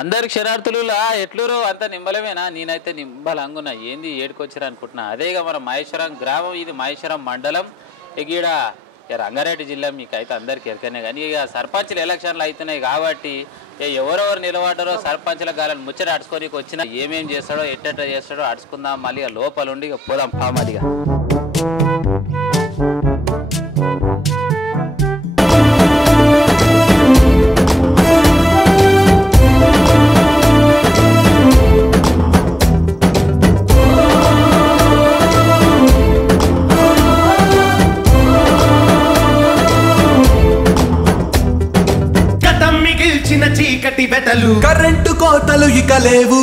అందరికి శరార్థులులా ఎట్లూరు అంత నింబలమేనా? నేనైతే నింబలంగున్నా. ఏంది ఏడుకొచ్చారు అనుకుంటున్నా. అదేగా మన మహేశ్వరం గ్రామం, ఇది మహేశ్వరం మండలం. ఈడ రంగారెడ్డి జిల్లా మీకైతే అందరికి ఎరకనే. కానీ ఇక సర్పంచ్లు ఎలక్షన్లు అవుతున్నాయి కాబట్టి ఎవరెవరు నిలబడ్డారో సర్పంచ్ల గాలని ముచ్చట అడుచుకోనికి వచ్చిన ఏమేం చేస్తాడో ఎట్ట చేస్తాడో అడుచుకుందాం. మళ్ళీ ఇక లోపల ఉండి ఇక పోదాం పామదిగా. చీకటి బెటలు కరెంటు కోతలు ఇక లేవు,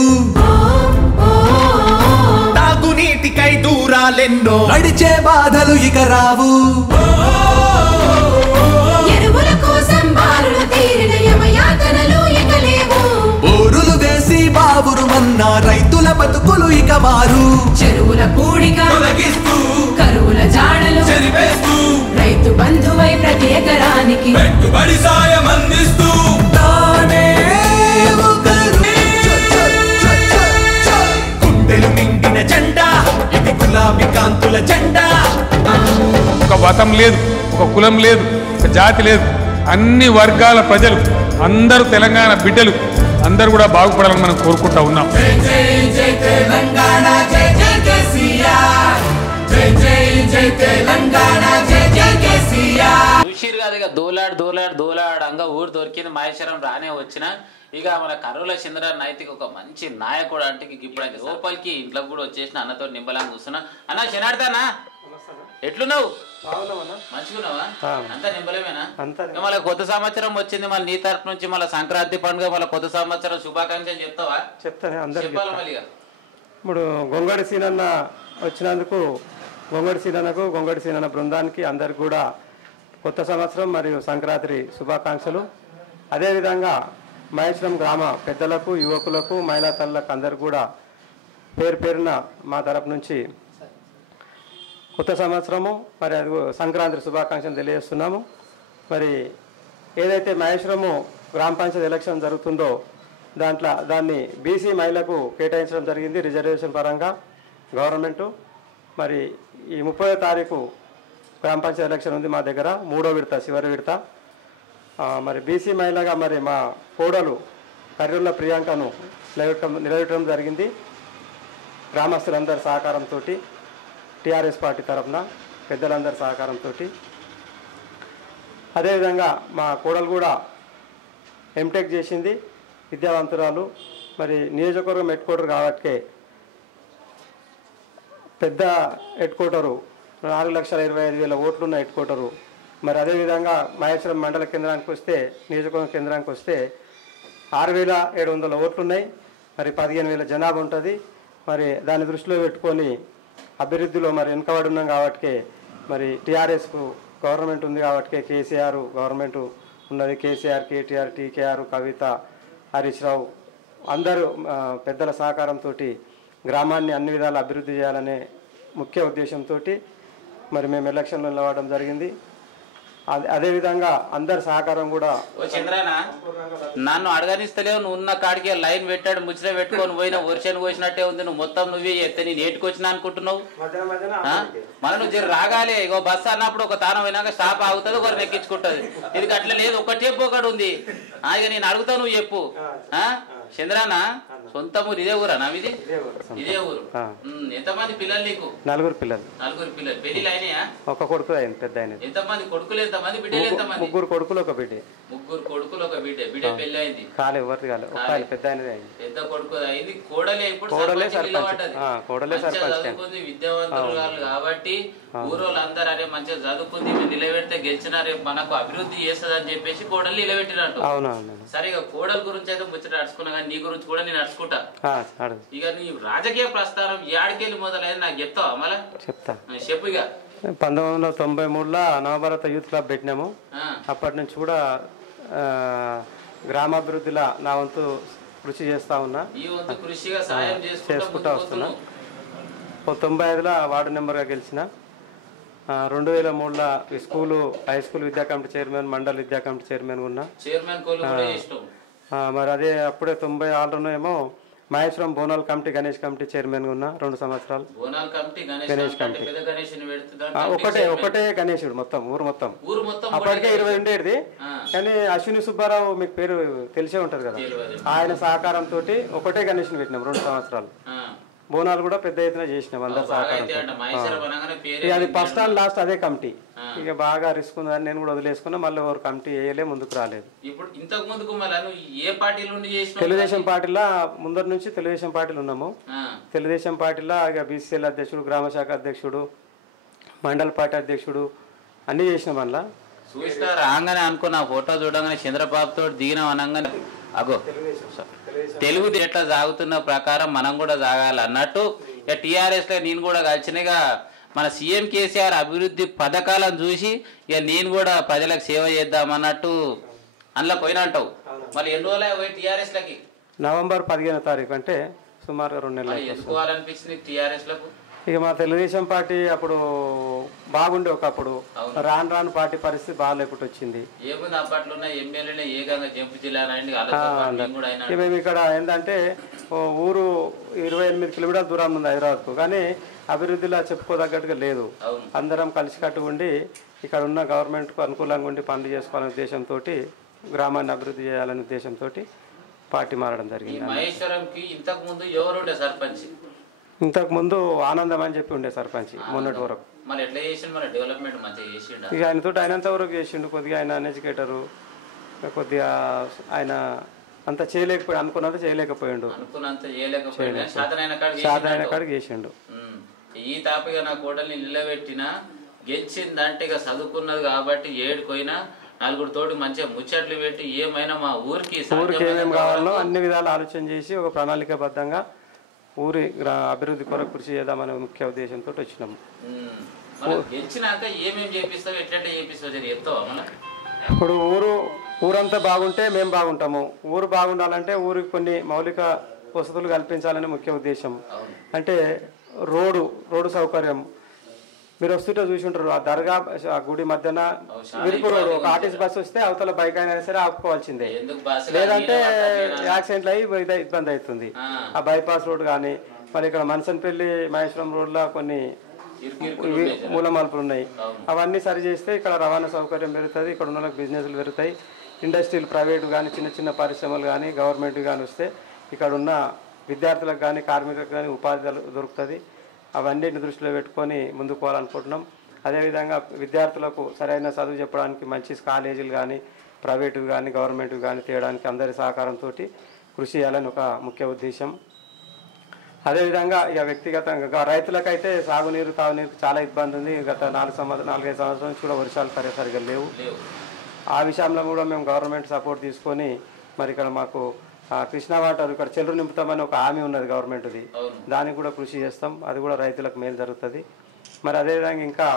తాగునీటికై దూరాలెన్నో నడిచే బాధలు ఇక రావు. ఎరువుల కోసం బారులు తీరిన యమయాతనలు ఇక లేవు. బోరులు వేసి బావురు మన్న రైతుల బతుకులు ఇక మారు. చెరువుల కూడిక తొలగిస్తూ కరువుల జాడలు చెరిపేస్తూ రైతు బంధువై ప్రతి ఎకరానికి పెట్టుబడి సాయం అందిస్తూ గుండెలు నిండిన జెండా ఇది గులాబీ కాంతుల జెండా. ఒక మతం లేదు, ఒక కులం లేదు, ఒక జాతి లేదు. అన్ని వర్గాల ప్రజలు అందరూ తెలంగాణ బిడ్డలు అందరూ కూడా బాగుపడాలని మనం కోరుకుంటా ఉన్నాం. జై జై జై తెలంగాణ, జై జై కేసీఆర్. జై జై జై తెలంగాణ, జై జై కేసీఆర్. చూసిరు కదా ఇక దోలాడంగా ఊరు దొరికింది. మహేశ్వరం రానే వచ్చిన ఇక మన కర్నూలు చంద్ర నైతిక ఒక మంచి నాయకుడు అంటే ఇప్పుడు లోపలికి ఇంట్లో కూడా వచ్చేసిన అన్నతో నింబలాగా చూస్తున్నా. అన్న శనార్థనా ఎట్లున్నావు? మంచిగున్నావా? అంతా నింబలమేనా? మళ్ళీ కొత్త సంవత్సరం వచ్చింది, మళ్ళీ నీ తరపు నుంచి మళ్ళీ సంక్రాంతి పండుగ, మళ్ళీ కొత్త సంవత్సరం శుభాకాంక్షలు చెప్తావా? చెప్తానే అందరికి. మళ్ళీ ఇప్పుడు గొంగడి సీనన్న వచ్చినందుకు గొంగడి సీనన్న బృందానికి అందరికి కూడా కొత్త సంవత్సరం మరియు సంక్రాంతి శుభాకాంక్షలు. అదేవిధంగా మహేశ్వరం గ్రామ పెద్దలకు, యువకులకు, మహిళా తల్లులకు అందరికి కూడా పేరు పేరున మా తరపు నుంచి కొత్త సంవత్సరము మరి అది సంక్రాంతి శుభాకాంక్షలు తెలియజేస్తున్నాము. మరి ఏదైతే మహేశ్వరము గ్రామ పంచాయతీ ఎలక్షన్ జరుగుతుందో దాన్ని బీసీ మహిళలకు కేటాయించడం జరిగింది రిజర్వేషన్ పరంగా గవర్నమెంటు. మరి ఈ 30వ తారీఖు గ్రామ పంచాయతీ ఎలక్షన్ ఉంది మా దగ్గర, 3వ విడత చివరి విడత. మరి బీసీ మహిళగా మరి మా కోడలు కర్రుల ప్రియాంకను నిలబెట్టడం జరిగింది గ్రామస్తులందరి సహకారంతో, టీఆర్ఎస్ పార్టీ తరఫున పెద్దలందరి సహకారంతో. అదేవిధంగా మా కోడలు కూడా ఎంటెక్ చేసింది, విద్యావంతురాలు. మరి నియోజకవర్గం హెడ్ క్వార్టర్ కాబట్టి పెద్ద హెడ్ క్వార్టరు 4,25,000 ఓట్లున్న హెడ్ క్వార్టరు. మరి అదేవిధంగా మహేశ్వరం మండల కేంద్రానికి వస్తే, నియోజకవర్గం కేంద్రానికి వస్తే 6,700 ఓట్లున్నాయి. మరి 15,000 జనాభా ఉంటుంది. మరి దాన్ని దృష్టిలో పెట్టుకొని అభివృద్ధిలో మరి వెనుకబడి ఉన్నాం కాబట్టి, మరి టీఆర్ఎస్కు గవర్నమెంట్ ఉంది కాబట్టి, కేసీఆర్ గవర్నమెంట్ ఉన్నది. కేసీఆర్, కేటీఆర్, టీకేఆర్, కవిత, హరీష్ రావు అందరూ పెద్దల సహకారంతో గ్రామాన్ని అన్ని విధాలు అభివృద్ధి చేయాలనే ముఖ్య ఉద్దేశంతో మరి మేము ఎలక్షన్లో నిలవడం జరిగింది. అదేవిధంగా అందరి సహకారం కూడా. చంద్రనా నన్ను అడగనిస్తలేవు, నువ్వు ఉన్న కాడికి లైన్ పెట్టాడు ముచ్చట పెట్టుకొని పోయినా వర్షాన్ని పోసినట్టే ఉంది. నువ్వు మొత్తం నువ్వే చెప్తే నేను ఏటుకొచ్చినా అనుకుంటున్నావు. మన నువ్వు రాగాలే. ఇగో బస్సు అన్నప్పుడు ఒక తానం పోయినాక స్టాప్ ఆగుతుంది, ఒకరు ఎక్కించుకుంటుంది. ఇది అట్లా లేదు, ఒకటి చెప్పు ఒకటి ఉంది. ఇక నేను అడుగుతావు, నువ్వు చెప్పు. చంద్రనా సొంత ఊరు ఇదే ఊరా? నాది ఇదే ఊరు. ఎంతమంది పిల్లలు నీకు? 4 పిల్లలు. 4 పిల్లలు. పెళ్లిలు అయినాయా? ఒక కొడుకు అయింది, పెద్ద ఆయన. ఎంతమంది కొడుకులు, ఎంతమంది బిడ్డలు? ఎంతమంది? 3 కొడుకులు, ఒక బిడ్డ. 3 కొడుకులు, ఒక బిడ్డ. బిడ్డ పెళ్లి అయింది? కాలే, ఎవరిది కాలే. ఒక ఆయన పెద్ద ఆయనది అయింది. పెద్ద కొడుకు అయింది. కోడలే ఇప్పుడు కోడలే సర్పంచ్ విద్యావంతులు కాబట్టి ఊరోళ్ళందరూ అరే మంచిగా చదువుకుంది, నిలబెడితే గెలిచినా రేపు మనకు అభివృద్ధి చేస్తుంది అని చెప్పేసి కోడలు నిలబెట్టినట్టు. సరే ఇక కోడల గురించి అయితే ముచ్చట అడుచుకున్నా, కానీ నీ గురించి కూడా నేను అడుచుకుంటా. ఇక నీ రాజకీయ ప్రస్థానం యాడికెళ్ళి మొదలైంది నాకు చెప్తావా? మళ్ళీ చెప్తా, చెప్పు. ఇక 1993లో నవభారత యూత్ క్లబ్ పెట్టినాము. అప్పటి నుంచి కూడా గ్రామాభివృద్ధిలో నా వంతు కృషి చేస్తా ఉన్నా, చేసుకుంటా వస్తున్నా. 95లో వార్డు మెంబర్గా గెలిచిన. 2003లో స్కూలు హై స్కూల్ విద్యా కమిటీ చైర్మన్, మండల విద్యా కమిటీ చైర్మన్ ఉన్నా. మరి అదే అప్పుడే 96లో ఏమో మహేశ్వరం బోనాల్ కమిటీ గణేష్ కమిటీ చైర్మన్గా ఉన్నా 2 సంవత్సరాలు. గణేష్ కమిటీ ఒకటే గణేశుడు మొత్తం ఊరు మొత్తం అప్పటికే 20 ఉండేది. కానీ అశ్విని సుబ్బారావు మీకు పేరు తెలిసే ఉంటది కదా, ఆయన సహకారంతో ఒకటే గణేష్ని పెట్టినాం 2 సంవత్సరాలు. బోనాలు కూడా పెద్ద ఎత్తున చేసినాం అందరు సహకారం. అది ఫస్ట్ అండ్ లాస్ట్ అదే కమిటీ. ఇక బాగా రిస్క్ ఉందని నేను కూడా వదిలేసుకున్నా. మళ్ళీ ఎవరు కమిటీ వేయలే, ముందుకు రాలేదు. తెలుగుదేశం పార్టీలో ముందరి నుంచి తెలుగుదేశం పార్టీలు ఉన్నాము. తెలుగుదేశం పార్టీలో ఇక బీసీఎల్ అధ్యక్షుడు, గ్రామ శాఖ అధ్యక్షుడు, మండల పార్టీ అధ్యక్షుడు అన్ని చేసినాం. అందులో చూసినా రాగానే అనుకున్నా ఫోటో చూడగానే చంద్రబాబుతో దిగినాం అనగానే అగో తెలుగు ఎట్లా సాగుతున్న ప్రకారం మనం కూడా సాగాలి అన్నట్టు టీఆర్ఎస్ లో నేను కూడా కలిసినగా మన సీఎం కేసీఆర్ అభివృద్ధి పథకాలను చూసి ఇక నేను కూడా ప్రజలకు సేవ చేద్దామన్నట్టు అందులో పోయినంటావు. మళ్ళీ ఎన్ని రోజులు పోయి టీఆర్ఎస్ లకి? నవంబర్ 15వ తారీఖు అంటే సుమారుగా 2 నెలలు. ఎందుకోవాలనిపించింది టీఆర్ఎస్ లకు? ఇక మా తెలుగుదేశం పార్టీ అప్పుడు బాగుండే, ఒకప్పుడు రాను రాను పార్టీ పరిస్థితి బాగాలేకుండా వచ్చింది. మేము ఇక్కడ ఏంటంటే ఊరు 28 కిలోమీటర్ల దూరం ఉంది హైదరాబాద్కు, కానీ అభివృద్ధిలో చెప్పుకోదగ్గట్టుగా లేదు. అందరం కలిసికట్టుగా ఉండి ఇక్కడ ఉన్న గవర్నమెంట్కు అనుకూలంగా ఉండి పనులు చేసుకోవాలనే ఉద్దేశంతో, గ్రామాన్ని అభివృద్ధి చేయాలనే ఉద్దేశంతో పార్టీ మారడం జరిగింది. ఇంతకు ముందు ఆనందం అని చెప్పి ఉండే సర్పంచ్ మొన్నటి వరకు. ఇక ఆయనతో ఆయనంత వరకు చేసిండు. కొద్దిగా ఆయన అన్ఎడ్యుకేటరు, కొద్దిగా ఆయన అంత చేయలేకపోయాడు, అనుకున్నంత చేయలేకపోయాడు, సాధారణ కాడికి చేసిండు. ఈ తాపిగా నా కోడల్ని నిలబెట్టిన గెలిచిందంటే ఇక చదువుకున్నది కాబట్టి ఏడుకోయినా నలుగురు తోటి మంచిగా ముచ్చట్లు పెట్టి ఏమైనా మా ఊరికి ఏమేమి కావాలో అన్ని విధాలు ఆలోచన చేసి ఒక ప్రణాళికాబద్ధంగా ఊరి అభివృద్ధి కొరకు కృషి చేద్దామనే ముఖ్య ఉద్దేశంతో వచ్చినాము. ఇప్పుడు ఊరంతా బాగుంటే మేము బాగుంటాము. ఊరు బాగుండాలంటే ఊరికి కొన్ని మౌలిక వసతులు కల్పించాలనే ముఖ్య ఉద్దేశం. అంటే రోడ్డు సౌకర్యం. మీరు వస్తుంటే చూసి ఉంటారు, ఆ దర్గా గుడి మధ్యన విరుపు రోడ్డు, ఒక ఆర్టీసీ బస్సు వస్తే అవతల బైక్ అయినా సరే ఆపుకోవాల్సిందే, లేదంటే యాక్సిడెంట్లు అయ్యి ఇబ్బంది అవుతుంది. ఆ బైపాస్ రోడ్ కానీ, మరి ఇక్కడ మనసన్పల్లి మహేశ్వరం రోడ్లో కొన్ని మూలమలుపులు ఉన్నాయి, అవన్నీ సరి చేస్తే ఇక్కడ రవాణా సౌకర్యం పెరుగుతుంది, ఇక్కడ ఉన్న బిజినెస్లు పెరుగుతాయి. ఇండస్ట్రీలు ప్రైవేటు కానీ చిన్న చిన్న పరిశ్రమలు కానీ గవర్నమెంట్ కానీ వస్తే ఇక్కడ ఉన్న విద్యార్థులకు కానీ కార్మికులకు కానీ ఉపాధి దొరుకుతుంది. అవన్నిటిని దృష్టిలో పెట్టుకొని ముందుకు పోవాలనుకుంటున్నాం. అదేవిధంగా విద్యార్థులకు సరైన చదువు చెప్పడానికి మంచి కాలేజీలు కానీ ప్రైవేటు కానీ గవర్నమెంట్ కానీ తేయడానికి అందరి సహకారంతో కృషి చేయాలని ఒక ముఖ్య ఉద్దేశం. అదేవిధంగా ఇక వ్యక్తిగతంగా రైతులకైతే సాగునీరు తాగునీరు చాలా ఇబ్బంది ఉంది. గత 4-5 సంవత్సరాల నుంచి కూడా వర్షాలు సరిగ్గా లేవు. ఆ విషయంలో కూడా మేము గవర్నమెంట్ సపోర్ట్ తీసుకొని మరి ఇక్కడ మాకు కృష్ణా వాటర్ ఇక్కడ చెల్లు నింపుతామని ఒక హామీ ఉన్నది గవర్నమెంట్ది, దానికి కూడా కృషి చేస్తాం. అది కూడా రైతులకు మేలు జరుగుతుంది. మరి అదేవిధంగా ఇంకా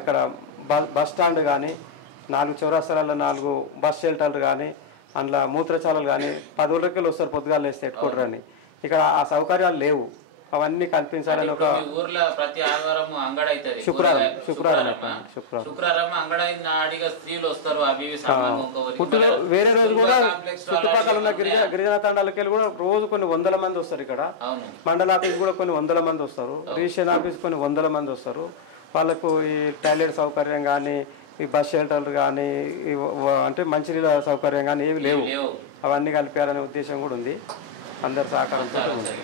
ఇక్కడ బస్ స్టాండ్ కానీ 4 చౌరస్తాలలో 4 బస్ షెల్టర్లు కానీ అందులో మూత్రశాలలు కానీ 10 ఊళ్ళకి వస్తారు పొద్దుగాలు వేస్తే ఎట్టుకోవడానికి. ఇక్కడ ఆ సౌకర్యాలు లేవు, అవన్నీ కల్పించాలని ఒక ప్రతి ఆదివారం అంగడి అవుతుంది, శుక్రవారం వేరే రోజు కూడా చుట్టుపక్కల ఉన్న గిరిజన తండాలకి వెళ్ళి కూడా రోజు కొన్ని 100 మంది వస్తారు. ఇక్కడ మండల ఆఫీస్ కూడా కొన్ని 100 మంది వస్తారు, రిజిస్ట్రేషన్ ఆఫీస్ కొన్ని 100 మంది వస్తారు. వాళ్ళకు ఈ టాయిలెట్ సౌకర్యం కానీ ఈ బస్ షెల్టర్లు కానీ అంటే మంచినీళ్ళ సౌకర్యం కానీ ఏవి లేవు. అవన్నీ కలిపేయాలనే ఉద్దేశం కూడా ఉంది. అందరి సహకారంతో ఉంది.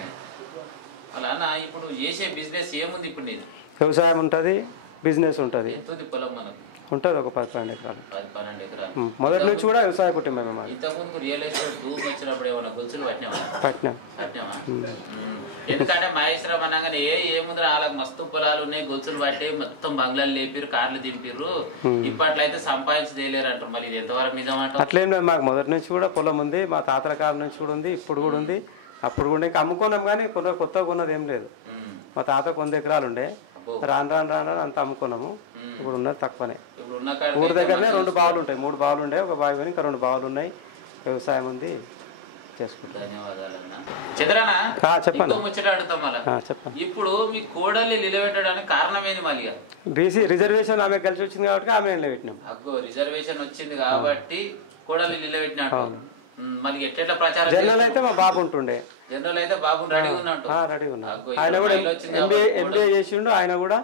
ఇప్పుడు చేసే బిజినెస్ ఏముంది? ఇప్పుడు నేను వ్యవసాయం ఉంటుంది, బిజినెస్ ఉంటుంది, ఉంటుంది ఒక 10-12 ఎకరాలు. మొదటి నుంచి కూడా వ్యవసాయ కుటుంబమే మాది. ఎందుకంటే మహేశ్వరం అనగానే ఏముంది వాళ్ళకి మస్తు పొలాలు ఉన్నాయి, గొలుసులు పట్టే మొత్తం బంగ్లాలు లేపిరు, కార్లు దింపిర్రు. ఇప్పట్లో అయితే సంపాదించలేరు అంటారు. మరి ఇది ఎంతవరకు నిజమంట? అట్లేం లేదు, మాకు మొదటి నుంచి కూడా పొలం ఉంది, మా తాతల కాలం నుంచి కూడా ఉంది, ఇప్పుడు కూడా ఉంది. అప్పుడు కూడా ఇంకా అమ్ముకున్నాం, కానీ కొత్తగా కొన్నది ఏం లేదు. మా తాత 100 ఎకరాలు ఉండే, రాను అంత అమ్ముకున్నాము. ఇప్పుడు ఉన్నది తక్కువనే. ఊరి దగ్గరనే 2 బావులు ఉంటాయి, 3 బావులు ఉండే, ఒక బావి కానీ ఇంకా 2 బావులు ఉన్నాయి. వ్యవసాయం ఉంది, చేసుకుంటాం. చెప్పండి. ఇప్పుడు మీ కోడల్ని నిలబెట్టడానికి కారణం ఏంది? మళ్ళీ బీసీ రిజర్వేషన్ ఆమె కలిసి వచ్చింది కాబట్టి ఆమె నిలబెట్టినాం. రిజర్వేషన్ వచ్చింది కాబట్టి కోడల్ని నిలబెట్టినట్టు. మళ్ళీ ఎట్లా ప్రచారం జనరల్ అయితే మా బాబు ఉంటుండే, జనరల్ అయితే బాబు రెడీ ఉన్నట్టు రెడీ ఉన్నా. ఆయన కూడా ఎంబీఏ చేసిండు, ఆయన కూడా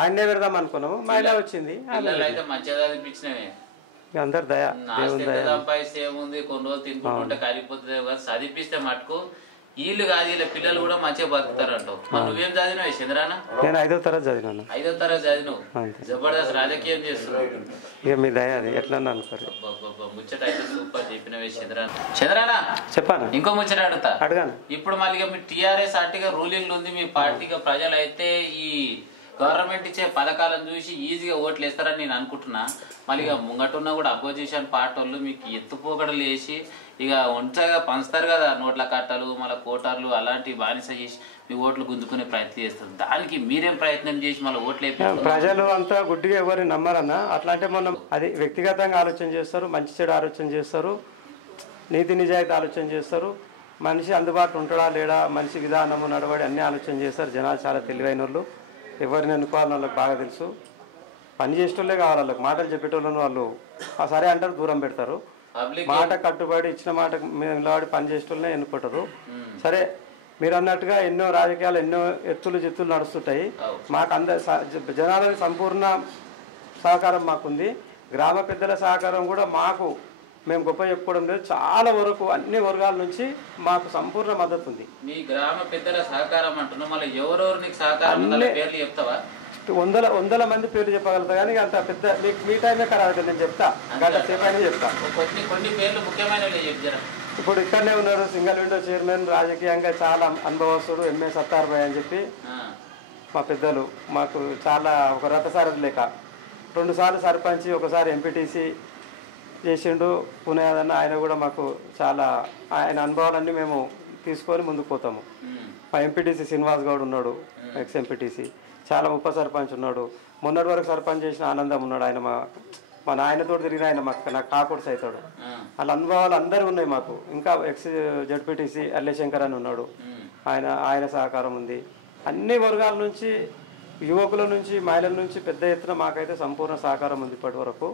ఆయనే పెడదాం అనుకున్నాము, మహిళ వచ్చింది. అయితే మంచిగా అనిపించినవే అందరు దయ, దేవుని దయ. సంపాదిస్తే ఏముంది, కొన్ని రోజులు తినుకుంటుంటే కాలిపోతుంది కదా, చదివిస్తే మటుకు వీళ్ళు కాదు వీళ్ళ పిల్లలు కూడా మంచిగా బతుకుతారు అంటావు. నువ్వేం చదివినావు చంద్రాన? నేను 5వ తరగతి చదివినాను. 5వ తరగతి చదివినావు, జబర్దస్త్ రాజకీయం చేస్తున్నావు. ఇక మీ దయ అది ఎట్లా అనుకోరు. ముచ్చట అయితే సూపర్ చెప్పినవే చంద్రాన. చంద్రాన చెప్పాను, ఇంకో ముచ్చట అడుగుతా. అడగాను. ఇప్పుడు మళ్ళీ మీ టీఆర్ఎస్ పార్టీగా రూలింగ్ ఉంది, మీ పార్టీగా ప్రజలు అయితే ఈ గవర్నమెంట్ ఇచ్చే పథకాలను చూసి ఈజీగా ఓట్లు వేస్తారని నేను అనుకుంటున్నా. మళ్ళీ ఇక ముంగటున్నా కూడా అపోజిషన్ పార్టీ వాళ్ళు మీకు ఎత్తుపోగడలు వేసి ఇక ఒంటరిగా పంచుతారు కదా, నోట్ల కట్టలు మళ్ళీ కోటార్లు అలాంటివి బానిస చేసి మీ ఓట్లు గుంజుకునే ప్రయత్నం చేస్తారు. దానికి మీరేం ప్రయత్నం చేసి మళ్ళీ ఓట్లు వేస్తారు? ప్రజలు అంతా గుడ్డిగా ఎవరిని నమ్మరన్నా. అట్లా అంటే మనం అది వ్యక్తిగతంగా ఆలోచన చేస్తారు, మంచి చెడు ఆలోచన చేస్తారు, నీతి నిజాయితీ ఆలోచన చేస్తారు, మనిషి అందుబాటులో ఉంటాడా లేడా, మనిషి విధానము నడవడి అన్ని ఆలోచన చేస్తారు. జనాలు చాలా తెలివైన వాళ్ళు, ఎవరిని అనుకోవాలని వాళ్ళకి బాగా తెలుసు. పని చేసేటోళ్ళే కావాలి వాళ్ళకి, మాటలు చెప్పేటోళ్ళను వాళ్ళు సరే అంటారు, దూరం పెడతారు. మాట కట్టుబడి ఇచ్చిన మాట నిలబడి పని చేసేటోళ్ళనే ఎన్నుకుంటారు. సరే మీరు అన్నట్టుగా ఎన్నో రాజకీయాలు ఎన్నో ఎత్తులు జిత్తులు నడుస్తుంటాయి. మాకు జనాలకి సంపూర్ణ సహకారం మాకుంది. గ్రామ పెద్దల సహకారం కూడా మాకు మేము గొప్ప చెప్పుకోవడం లేదు, చాలా వరకు అన్ని వర్గాల నుంచి మాకు సంపూర్ణ మద్దతు ఉంది. మీ గ్రామ పెద్దల సహకారం అంటున్నా, మళ్ళీ ఎవరెవరు నీకు సహకారం పేర్లు చెప్తావా? వందల మంది పేర్లు చెప్పగలుగుతా, కానీ అంత పెద్ద మీ టైమే ఖరాదు. నేను చెప్తా, గంట సేపు అయినా చెప్తా. కొన్ని పేర్లు ముఖ్యమైనవి చెప్తారా? ఇప్పుడు ఇక్కడనే ఉన్నారు సింగిల్ విండో చైర్మన్, రాజకీయంగా చాలా అనుభవస్తుడు ఎంఏ సత్తార్ భాయ్ అని చెప్పి మా పెద్దలు. మాకు చాలా ఒక రథసారథి లేక 2 సార్లు సర్పంచ్, ఒకసారి ఎంపీటీసీ చేసిండు పునాదన్న. ఆయన కూడా మాకు చాలా ఆయన అనుభవాలన్నీ మేము తీసుకొని ముందుకు పోతాము. మా ఎంపీటీసీ శ్రీనివాస్ గౌడ్ ఉన్నాడు, ఎక్స్ ఎంపీటీసీ. చాలా ఉప సర్పంచ్ ఉన్నాడు, మొన్నటి వరకు సర్పంచ్ చేసిన ఆనందం ఉన్నాడు. ఆయన మా నాయనతో తిరిగిన ఆయన నాకు కాకుడు అవుతాడు. వాళ్ళ అనుభవాలు అందరూ ఉన్నాయి మాకు. ఇంకా ఎక్స్ జడ్పీటీసీ అల్లేశంకర్ అని ఉన్నాడు, ఆయన సహకారం ఉంది. అన్ని వర్గాల నుంచి, యువకుల నుంచి, మహిళల నుంచి పెద్ద ఎత్తున మాకైతే సంపూర్ణ సహకారం ఉంది ఇప్పటి వరకు.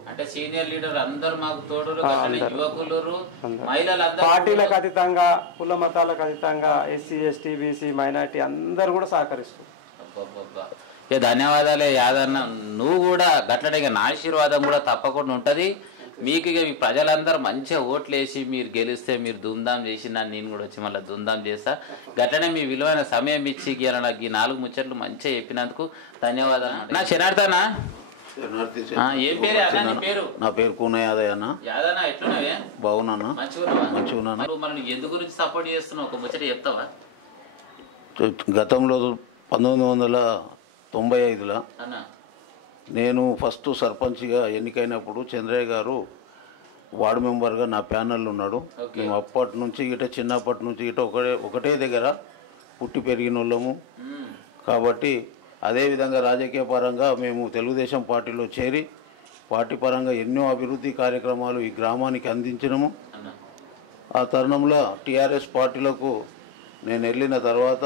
పార్టీలకు అతీతంగా, కుల మతాలకు అతీతంగా, ఎస్సీ ఎస్టీ బీసీ మైనార్టీ అందరు కూడా సహకరిస్తారు. ధన్యవాదాలే యాదన్న. నువ్వు కూడా గట్లనే నా ఆశీర్వాదం కూడా తప్పకుండా ఉంటుంది మీకు. ఇక మీ ప్రజలందరూ మంచిగా ఓట్లేసి మీరు గెలిస్తే మీరు ధూమ్ధాం చేసిన నేను కూడా వచ్చి మళ్ళీ ధూమ్ధాం చేస్తా. గట్లనే మీ విలువైన సమయం ఇచ్చి నాకు ఈ 4 ముచ్చట్లు మంచిగా చెప్పినందుకు ధన్యవాదాలు. నా శనార్థనా ఏం పేరు అన్న? నీ పేరు? నా పేరు కూన యాదయ్య అన్న. యాదన్న ఎట్లున్నావే? బాగున్నానా? మంచిగా. మనం ఎందు గురించి సపోర్ట్ చేస్తున్నావు ఒక ముచ్చట చెప్తావా? గతంలో 1995లో నేను ఫస్ట్ సర్పంచ్గా ఎన్నికైనప్పుడు చంద్రయ్య గారు వార్డు మెంబర్గా నా ప్యానల్ ఉన్నాడు. మేము అప్పటి నుంచి చిన్నప్పటి నుంచి ఒకటే దగ్గర పుట్టి పెరిగిన వాళ్ళము కాబట్టి అదేవిధంగా రాజకీయ పరంగా మేము తెలుగుదేశం పార్టీలో చేరి పార్టీ పరంగా ఎన్నో అభివృద్ధి కార్యక్రమాలు ఈ గ్రామానికి అందించినము. ఆ తరుణంలో టీఆర్ఎస్ పార్టీలకు నేను వెళ్ళిన తర్వాత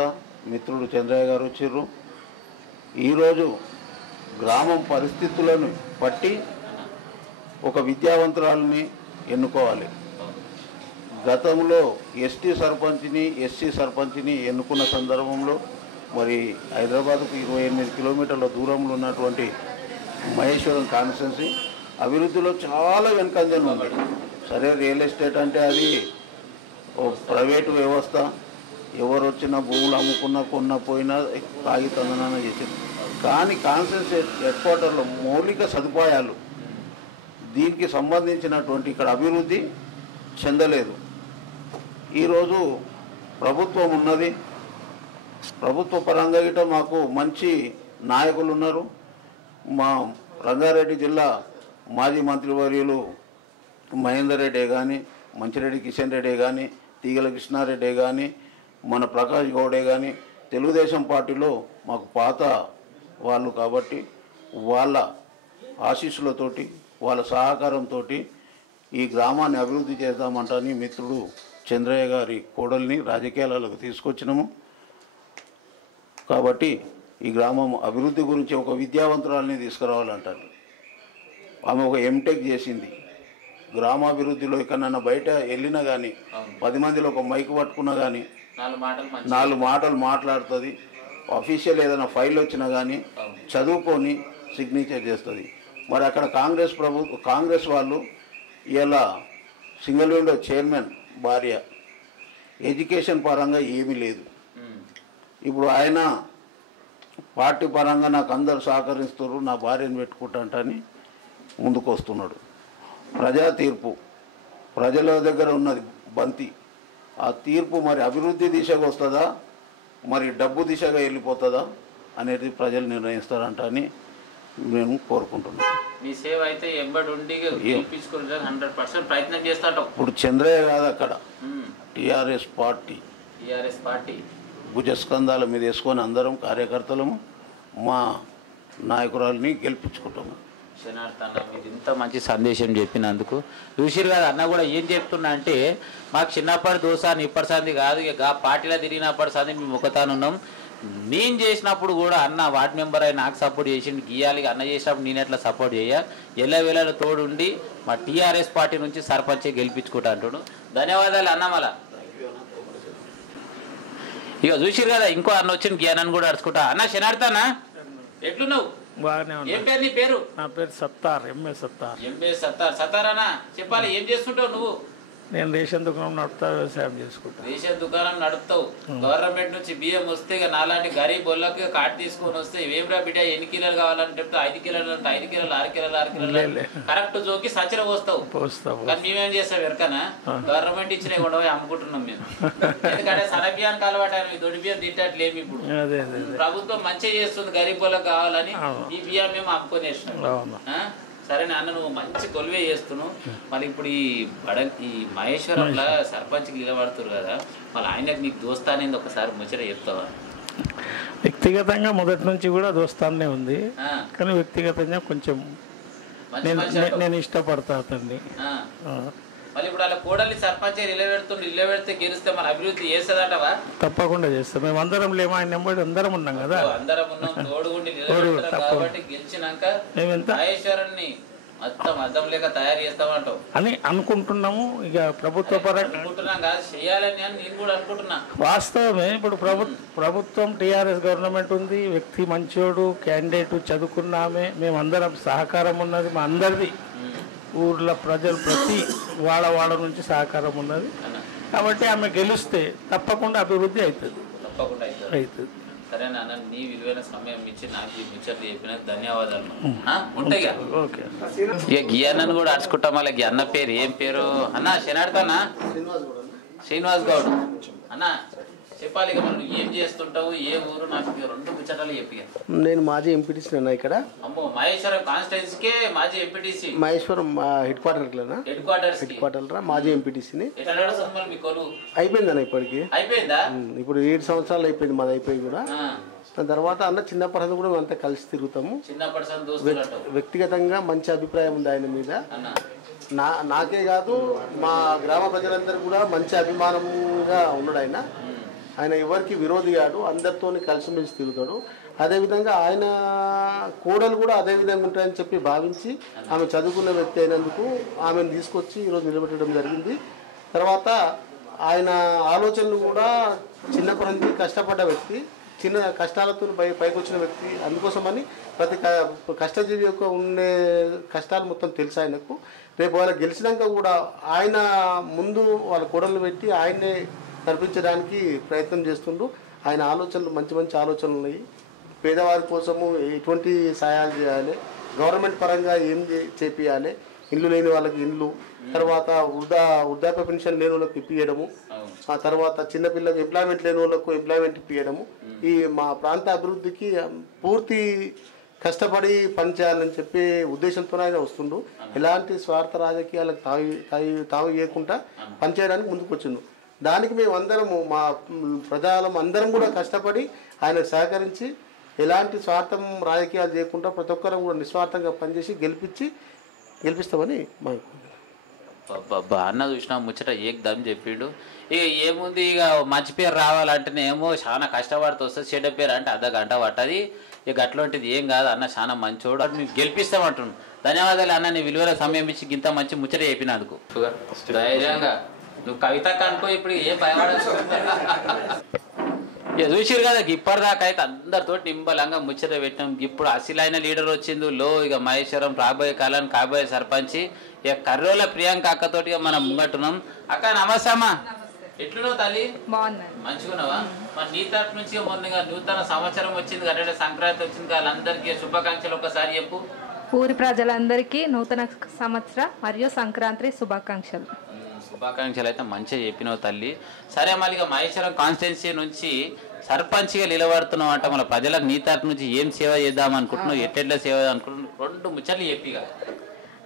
మిత్రుడు చంద్రయ్య గారు వచ్చారు. ఈరోజు గ్రామం పరిస్థితులను బట్టి ఒక విద్యావంతురాలని ఎన్నుకోవాలి. గతంలో ఎస్టీ సర్పంచ్ని, ఎస్సీ సర్పంచ్ని ఎన్నుకున్న సందర్భంలో మరి హైదరాబాద్కు 28 కిలోమీటర్ల దూరంలో ఉన్నటువంటి మహేశ్వరం కాన్స్టిట్యున్సీ అభివృద్ధిలో చాలా వెనుకంజలు ఉంది. సరే రియల్ ఎస్టేట్ అంటే అది ఓ ప్రైవేటు వ్యవస్థ, ఎవరు వచ్చినా భూములు అమ్ముకున్నా కొన్నా కాగితందన చేసింది. కానీ కాన్స్టిట్యున్సీ హెడ్ క్వార్టర్లో మౌలిక సదుపాయాలు దీనికి సంబంధించినటువంటి ఇక్కడ అభివృద్ధి చెందలేదు. ఈరోజు ప్రభుత్వం ఉన్నది, ప్రభుత్వ పరంగా గిట్ట మాకు మంచి నాయకులు ఉన్నారు. మా రంగారెడ్డి జిల్లా మాజీ మంత్రివర్యులు మహేందర్ రెడ్డి కానీ, మంచిరెడ్డి కిషన్ రెడ్డి కానీ, తీగల కృష్ణారెడ్డి కానీ, మన ప్రకాష్ గౌడే కానీ తెలుగుదేశం పార్టీలో మాకు పాత వాళ్ళు కాబట్టి వాళ్ళ ఆశీస్సులతోటి వాళ్ళ సహకారంతో ఈ గ్రామాన్ని అభివృద్ధి చేద్దామంటని మిత్రుడు చంద్రయ్య గారి కోడల్ని రాజకీయాలకు తీసుకొచ్చినాము. కాబట్టి ఈ గ్రామం అభివృద్ధి గురించి ఒక విద్యావంతురాలని తీసుకురావాలంటారు. ఆమె ఒక ఎంటెక్ చేసింది, గ్రామాభివృద్ధిలో ఎక్కడన్నా బయట వెళ్ళినా కానీ 10 మందిలో ఒక మైకు పట్టుకున్నా కానీ 4 మాటలు మాట్లాడుతుంది. అఫీషియల్ ఏదైనా ఫైల్ వచ్చినా కానీ చదువుకొని సిగ్నేచర్ చేస్తుంది. మరి అక్కడ కాంగ్రెస్ వాళ్ళు ఇలా సింగిల్ విండో చైర్మన్ భార్య ఎడ్యుకేషన్ పరంగా ఏమీ లేదు. ఇప్పుడు ఆయన పార్టీ పరంగా నాకు అందరు సహకరిస్తారు, నా భార్యను పెట్టుకుంటాంటని ముందుకు వస్తున్నాడు. ప్రజా తీర్పు ప్రజల దగ్గర ఉన్నది బంతి. ఆ తీర్పు మరి అభివృద్ధి దిశగా వస్తుందా, మరి డబ్బు దిశగా వెళ్ళిపోతుందా అనేది ప్రజలు నిర్ణయిస్తారంట అని నేను కోరుకుంటున్నాను. మీ సేవ అయితే ఎంబడి ఉండి గెలిపించుకుంటే 100% ప్రయత్నం చేస్తాడు. ఇప్పుడు చంద్రయ్య కాదు అక్కడ టీఆర్ఎస్ పార్టీ భుజస్కంధాల మీద వేసుకొని అందరం కార్యకర్తలము మా నాయకురాలని గెలిపించుకుంటాము. శనార్థ మీరు ఇంత మంచి సందేశం చెప్పినందుకు చూసిరు కదా. అన్న కూడా ఏం చెప్తున్నా అంటే మాకు చిన్నప్పటి దోసాన్ని ఇప్పటి సంది కాదు, ఇక పార్టీలో తిరిగినప్పటి సంది మేము ఒకతాను ఉన్నాం. నేను చేసినప్పుడు కూడా అన్న వార్డు మెంబర్ అయి నాకు సపోర్ట్ చేసిండు, గీయాలి అన్న చేసినప్పుడు నేను ఎట్లా సపోర్ట్ చేయాలి, ఎల్లవేళలో తోడుండి మా టీఆర్ఎస్ పార్టీ నుంచి సర్పంచ్ గెలిపించుకుంటా అంటున్నాడు. ధన్యవాదాలు అన్న. మళ్ళా ఇక చూసిరు కదా ఇంకో అన్న వచ్చింది గీయానని కూడా అడుచుకుంటా. అన్న శనార్థనా ఎట్లున్నావు? ఏం పేరు నీ పేరు? నా పేరు సత్తార్, ఎంఏ సత్తార్. సత్తారానా చెప్పాలి, ఏం చేస్తుంటావు నువ్వు? నేను రేషన్ దుకాణం నడుపుతా, వ్యవసాయం చేసుకుంటా. రేషన్ దుకాణం నడుపుతావు, గవర్నమెంట్ నుంచి బియ్యం వస్తే నాలాంటి గరీబ్ వాళ్ళకి కార్డు తీసుకొని వస్తే ఏమిరా బిడ్డ ఎన్ని కిలోలు కావాలని చెప్తే 5 కిలోలు అంటే 5 కిలోలు 6 కిలోలు 6 కిలోలు కరెక్ట్ జోకి సచర పోస్తావు. కానీ మేమేం చేస్తాం ఎరకనా, గవర్నమెంట్ ఇచ్చిన కూడా అమ్ముకుంటున్నాం మేము. ఎందుకంటే సన బియ్యానికి అలవాటు దొడి బియ్యం తిట్టట్లేము. ఇప్పుడు ప్రభుత్వం మంచిగా చేస్తుంది, గరీబ్ వాళ్ళకి కావాలని ఈ బియ్యం మేము అమ్ముకొని వేసినాం. సరే నాన్న నువ్వు మంచి కొలువే చేస్తున్నావు. మళ్ళీ ఇప్పుడు ఈ మహేశ్వరంలో సర్పంచ్కి నిలబడుతున్నారు కదా, మళ్ళీ ఆయనకు నీకు దోస్తానేది ఒకసారి ముచ్చట చెప్తావా? వ్యక్తిగతంగా మొదటి నుంచి కూడా దోస్తానే ఉంది, కానీ వ్యక్తిగతంగా కొంచెం నేను ఇష్టపడతా అతన్ని. మళ్ళీ ఇప్పుడు అలా కూడలి సర్పంచ్ నిలబెడితే గెలిస్తే మన అభివృద్ధి చేస్తుందంటవా? తప్పకుండా చేస్తాం. మేము అందరం లేము, ఆయన నెంబడి అందరం ఉన్నాం కదా, అందరం ఉన్నాం తోడుగుండి నిలబెడతాం కాబట్టి గెలిచినాక మహేశ్వరాన్ని మొత్తం అద్దం లేక తయారు చేస్తామంటావు అని అనుకుంటున్నాము. ఇక ప్రభుత్వ పరంగా అనుకుంటున్నాం కాదు, చేయాలని అని నేను కూడా అనుకుంటున్నా. వాస్తవమే. ఇప్పుడు ప్రభుత్వం టీఆర్ఎస్ గవర్నమెంట్ ఉంది, వ్యక్తి మంచోడు, క్యాండిడేట్ చదువుకున్నామే, మేమందరం సహకారం ఉన్నది, మా అందరిది ఊర్లో ప్రజలు ప్రతి వాడ నుంచి సహకారం ఉన్నది. కాబట్టి ఆమె గెలిస్తే తప్పకుండా అభివృద్ధి అవుతుంది. సరే నాన్న, నీ విలువైన సమయం ఇచ్చి నాకు ఈ ముచ్చట్లు చెప్పిన ధన్యవాదాలు. ఉంటాయి ఇక గియాన్నను కూడా అడుచుకుంటాం. మళ్ళీ అన్న పేరు ఏం పేరు అన్న? శనార్థనా? శ్రీనివాస్ గౌడ్ అన్న చెప్పాలి. ఇక మనం ఏం చేస్తుంటావు, ఏ ఊరు? నాకు 2 ముచ్చటాలు చెప్పి. నేను మాజీ ఎంపీటీసీ అన్నా ఇక్కడ. అమ్మో, మహేశ్వరం కాన్స్టిట్యున్సీకే మాజీ ఎంపీటీసీ? మహేశ్వరం హెడ్ క్వార్టర్ మాజీ ఎంపీటీసీని. అయిపోయిందన్న ఇప్పటికి. అయిపోయిందా? ఇప్పుడు 7 సంవత్సరాలు అయిపోయింది మాది అయిపోయి కూడా. దాని తర్వాత అన్న చిన్నప్పటి కూడా మేమంతా కలిసి తిరుగుతాము. వ్యక్తిగతంగా మంచి అభిప్రాయం ఉంది ఆయన మీద. నాకే కాదు మా గ్రామ ప్రజలందరూ కూడా మంచి అభిమానంగా ఉన్నాడు ఆయన. ఆయన ఎవరికి విరోధి కాడు, అందరితో కలిసిమెలిసి తిరుగుతాడు. అదేవిధంగా ఆయన కోడలు కూడా అదే విధంగా ఉంటాయని చెప్పి భావించి ఆమె చదువుకున్న వ్యక్తి అయినందుకు ఆమెను తీసుకొచ్చి ఈరోజు నిలబెట్టడం జరిగింది. తర్వాత ఆయన ఆలోచనలు కూడా చిన్నప్పటి నుంచి కష్టపడ్డ వ్యక్తి, చిన్న కష్టాలతో పైకి వచ్చిన వ్యక్తి. అందుకోసమని ప్రతి కష్టజీవి యొక్క ఉండే కష్టాలు మొత్తం తెలుసు ఆయనకు. రేపు వాళ్ళ గెలిచినాక కూడా ఆయన ముందు వాళ్ళ కోడలు పెట్టి ఆయన్నే నడిపించడానికి ప్రయత్నం చేస్తుండ్రు. ఆయన ఆలోచనలు మంచి మంచి ఆలోచనలు ఉన్నాయి. పేదవారి కోసము ఎటువంటి సహాయాలు చేయాలి, గవర్నమెంట్ పరంగా ఏం చేపియాలి, ఇల్లు లేని వాళ్ళకి ఇల్లు, తర్వాత వృద్ధాప్య పెన్షన్ లేని వాళ్ళకి ఇప్పియడము, ఆ తర్వాత చిన్నపిల్లలకు ఎంప్లాయ్మెంట్ లేని వాళ్ళకు ఎంప్లాయ్మెంట్ ఇప్పియడము. ఈ మా ప్రాంత అభివృద్ధికి పూర్తి కష్టపడి పనిచేయాలని చెప్పి ఉద్దేశంతో ఆయన వస్తుండు. ఎలాంటి స్వార్థ రాజకీయాలకు తావు ఇవ్వకుండా పనిచేయడానికి ముందుకు వచ్చిండు. దానికి మేము అందరము మా ప్రజలం అందరం కూడా కష్టపడి ఆయనకు సహకరించి ఎలాంటి స్వార్థం రాజకీయాలు చేయకుండా ప్రతి ఒక్కరు కూడా నిస్వార్థంగా పనిచేసి గెలిపిస్తామని మాకు. అన్న చూసినా ముచ్చట ఏకదమ్ చెప్పిండు. ఇక ఏముంది, ఇక మంచి పేరు రావాలంటేనేమో చాలా కష్టపడుతూ వస్తుంది, చెడ్డ పేరు అంటే అర్ధ గంట పట్టది. ఇక అట్లాంటిది ఏం కాదు. అన్న చాలా మంచోడు, మేము గెలిపిస్తామంటుండు. ధన్యవాదాలు అన్న, నీ విలువైన సమయం ఇచ్చి ఇంత మంచి ముచ్చట చెప్పినందుకు. ధైర్యంగా నువ్వు కవిత కనుకో, ఇప్పుడు ఏం భయపడదు. చూసిరు కదా ఇప్పటిదాకా అయితే అందరితో నింబలంగా ముచ్చట పెట్టినాం. ఇప్పుడు అసలైన లీడర్ వచ్చింది ఇక మహేశ్వరం రాబోయే కాలానికి కాబోయే సర్పంచి ఇక కర్రోల ప్రియాంక అక్కతోటి మనం ముంగట్టున్నాం. అక్క నమస్తే అమ్మా, ఎట్లున్నావు తల్లి? మంచిగున్నావా? మరి నీ తరఫు నుంచి మొన్నగా నూతన సంవత్సరం వచ్చింది కదా, సంక్రాంతి వచ్చింది కదా, వాళ్ళందరికీ శుభాకాంక్షలు ఒకసారి చెప్పు. ఊరి ప్రజలందరికీ నూతన సంవత్సర మరియు సంక్రాంతి శుభాకాంక్షలు. శుభాకాంక్షలు అయితే మంచిగా చెప్పినావు తల్లి. సరే మళ్ళీ ఇక మహేశ్వరం కాన్స్టిట్యున్సీ నుంచి సర్పంచ్గా నిలబడుతున్నావు అంట, మన ప్రజలకు నీ తరఫు నుంచి ఏం సేవ చేద్దాం అనుకుంటున్నావు, ఎట్లా సేవ అనుకుంటున్నావు, 2 ముచ్చట్లు చెప్పి కదా.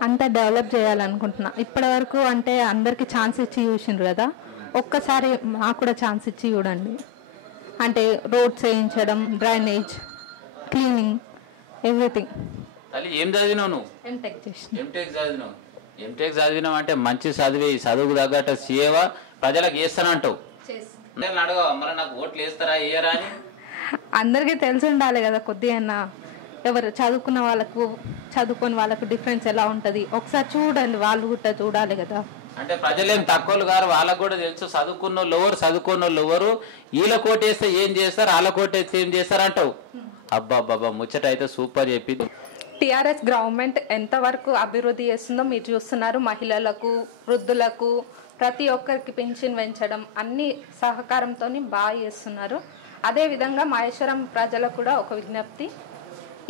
అంతా డెవలప్ చేయాలనుకుంటున్నా. ఇప్పటి వరకు అంటే అందరికి ఛాన్స్ ఇచ్చి చూసిండ్రు కదా, ఒక్కసారి మాకు కూడా ఛాన్స్ ఇచ్చి చూడండి. అంటే రోడ్స్ వేయించడం, డ్రైనేజ్, క్లీనింగ్, ఎవ్రీథింగ్. తల్లి ఏం చదివినావు నువ్వు? ఎంటెక్ చేసిన. ఎంటెక్ చదివినావు అంటే మంచి చదివి చదువుకు తగ్గట్టు సేవ ప్రజలకు చేస్తానంటావు. అడగవా మరి నాకు ఓట్లు వేస్తారా వేయరా అని? అందరికీ తెలిసి ఉండాలి కదా కొద్దిగా, ఎవరు చదువుకున్న వాళ్ళకు చదువుకుని వాళ్ళకు డిఫరెన్స్ ఎలా ఉంటుంది ఒకసారి చూడండి, వాళ్ళు కూడా చూడాలి కదా. అంటే ప్రజలేం తక్కువలు గారు, వాళ్ళకు కూడా తెలుసు చదువుకున్న వాళ్ళు ఎవరు, చదువుకున్న వాళ్ళు ఎవరు, వీళ్ళ కోటేస్తే ఏం చేస్తారు, వాళ్ళ కోటేస్తే ఏం చేస్తారు అంటావు. అబ్బాబ్బా ముచ్చట అయితే సూపర్ చెప్పింది. టిఆర్ఎస్ గవర్నమెంట్ ఎంతవరకు అభివృద్ధి చేస్తుందో మీరు చూస్తున్నారు. మహిళలకు, వృద్ధులకు, ప్రతి ఒక్కరికి పెన్షన్ పెంచడం అన్ని సహకారంతో బాగా చేస్తున్నారు. అదేవిధంగా మహేశ్వరం ప్రజలకు కూడా ఒక విజ్ఞప్తి,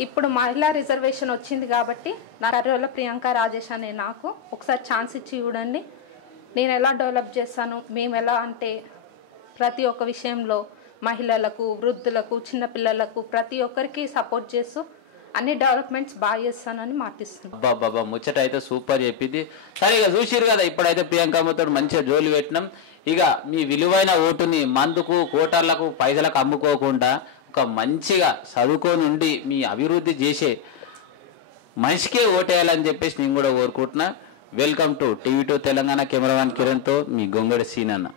ఇప్పుడు మహిళా రిజర్వేషన్ వచ్చింది కాబట్టి నా కర్రోల ప్రియాంక రాజేష్ అనే నాకు ఒకసారి ఛాన్స్ ఇచ్చి చూడండి. నేను ఎలా డెవలప్ చేస్తాను, మేము ఎలా అంటే ప్రతి ఒక్క విషయంలో మహిళలకు, వృద్ధులకు, చిన్నపిల్లలకు ప్రతి ఒక్కరికి సపోర్ట్ చేస్తూ అన్ని డెవలప్మెంట్స్ బాగా చేస్తానని మాటిస్తున్నాను. బాబా ముచ్చట అయితే సూపర్ చెప్పింది. సరే ఇక చూసిరు కదా, ఇప్పుడైతే ప్రియాంకమ్మతో మంచిగా జోలు పెట్టినాం. ఇక మీ విలువైన ఓటుని మందుకు, కోటర్లకు, పైసలకు అమ్ముకోకుండా ఒక మంచిగా చదువుకొని ఉండి మీ అభివృద్ధి చేసే మనిషికే ఓటేయాలని చెప్పేసి నేను కూడా కోరుకుంటున్నా. Welcome to TV two Telangana. Cameraman కిరణ్తో మీ గొంగడి సీనన్న.